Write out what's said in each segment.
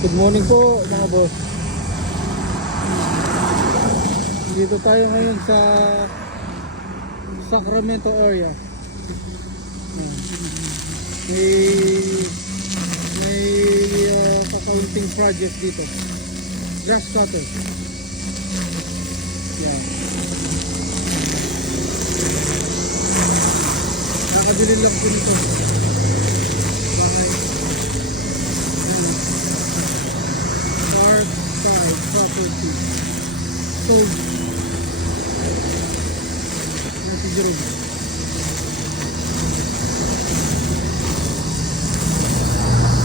Good morning po mga boss. Dito tayo ngayon sa Sacramento area. May kakaunting project dito. Grass cutter. Yan. Nakabili lang po nito. Property. So, nasi Jerome.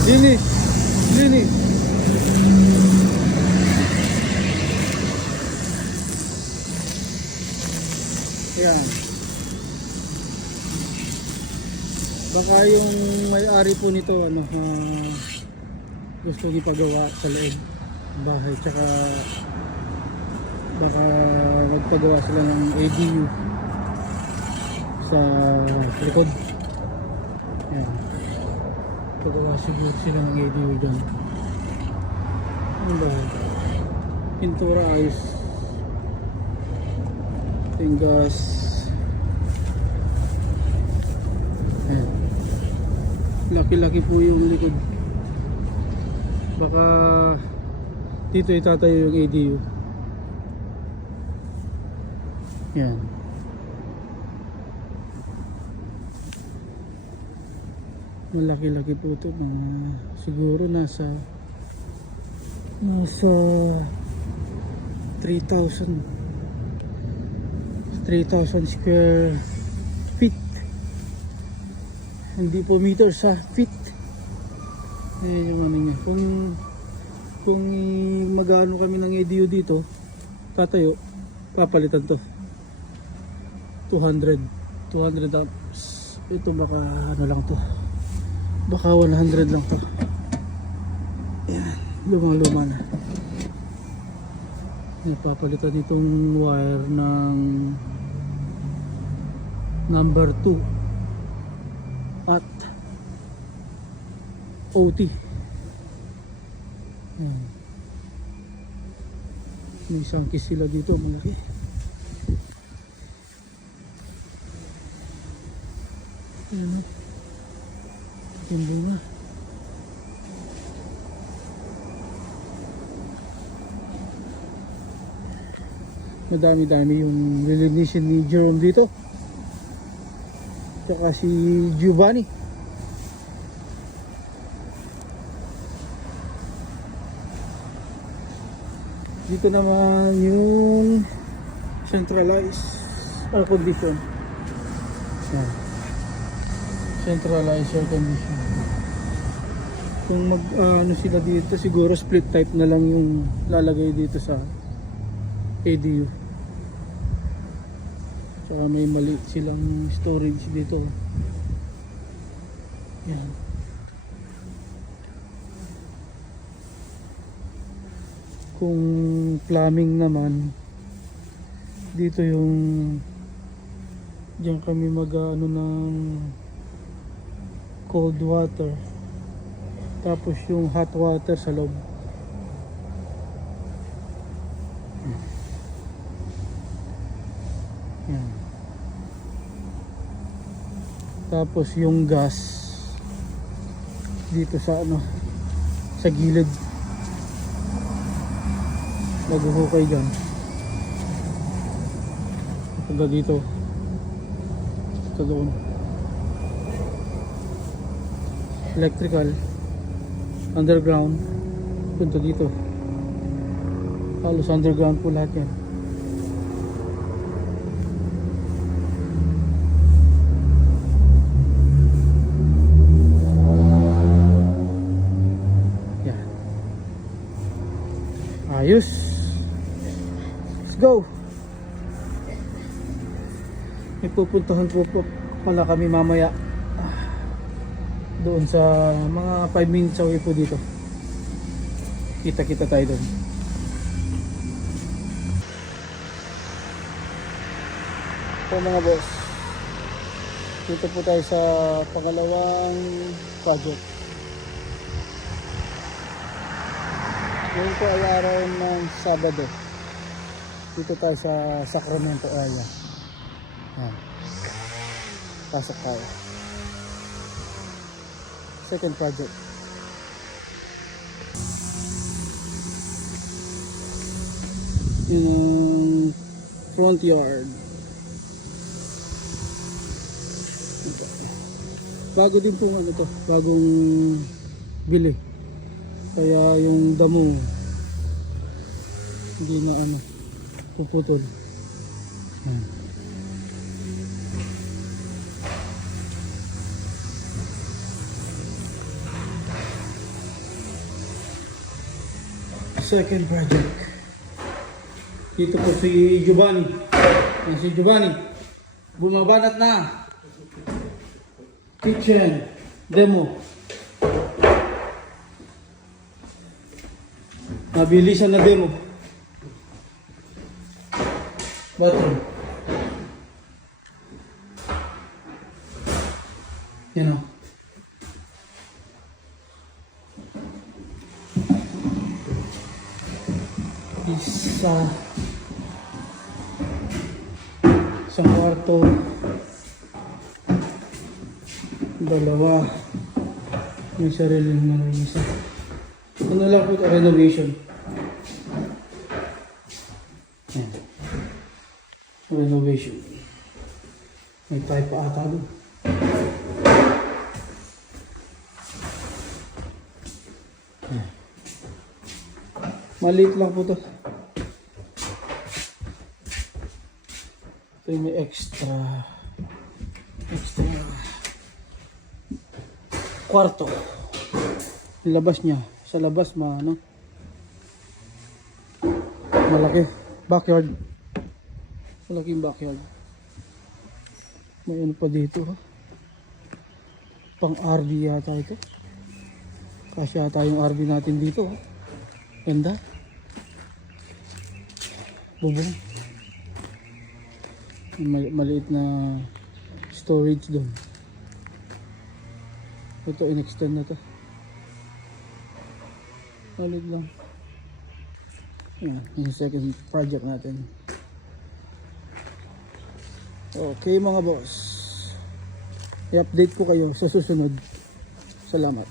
Lini. Ayan. Baka yung may-ari po nito gusto ipagawa sa loob bahay, tsaka baka magpagawa sila ng ADU sa likod. Ayan. Pagawa siguro sila ng ADU dyan. Ano ba? Pintura ayos. Tinggas. Ayan. Laki-laki po yung likod. Baka dito itatayo yung ADU. Yan. Malaki-laki po ito. Siguro nasa 3,000 square feet. Hindi po meters sa feet. Ayan yung ano niya. Kung mag-ano kami ng EDU dito, tatayo, papalitan to 200 amps. Ito baka ano lang to, baka 100 lang to. Ayan, lumang-luma na. Papalitan itong wire ng number 2 at OT. Ayan. May isang kiss sila dito, malaki. Ayan, hindi na. Madami-dami yung lilinisin ni Jerome dito, tsaka si Giovanni. Dito naman yung centralized air condition. Yan. Centralized air condition. Kung ano sila dito, siguro split type na lang yung lalagay dito sa ADU. Tsaka may maliit silang storage dito. Yan. Kung plumbing naman, dito yung diyan kami mag-ano ng cold water, tapos yung hot water sa loob. Yan. Tapos yung gas dito sa sa gilid, maghuhukay dyan hanggang dito sa doon. Electrical underground punto dito, halos underground po lahat yan. Yan, ayos. Let's go. May pupuntahan po pala kami mamaya doon sa mga 5 minutes away po dito. Kita-kita tayo doon. Po mga boss, dito po tayo sa pangalawang project. Ngayon po ay araw ng Sabado. Dito tayo sa Sacramento area. Yan. Pasok tayo. Second project. Yung front yard. Ito. Bago din po ano to, bagong bili. Kaya yung damo hindi na ano puputol. Second project. Dito po si Giovanni. Yan si Giovanni. Bumabanat na. Kitchen demo. Mabilisan na demo. Bathroom. Yan o. Isang kwarto. Dalawa. May sariling isa. Ano lang po ito, renovation. Yan. Renovation. May type pa ata doon. Yan. Maliit lang po ito. Ito yung may extra kwarto. Yung labas niya. Sa labas ano, malaki. Backyard. Malaking backyard. May ano pa dito. Pang RV yata ito. Kasi yata yung RV natin dito. Ganda. Bubong. Maliit na storage doon. Ito in-extend na to. Maliit lang. Yan, yung second project natin. Okay mga boss. I-update ko kayo sa susunod. Salamat.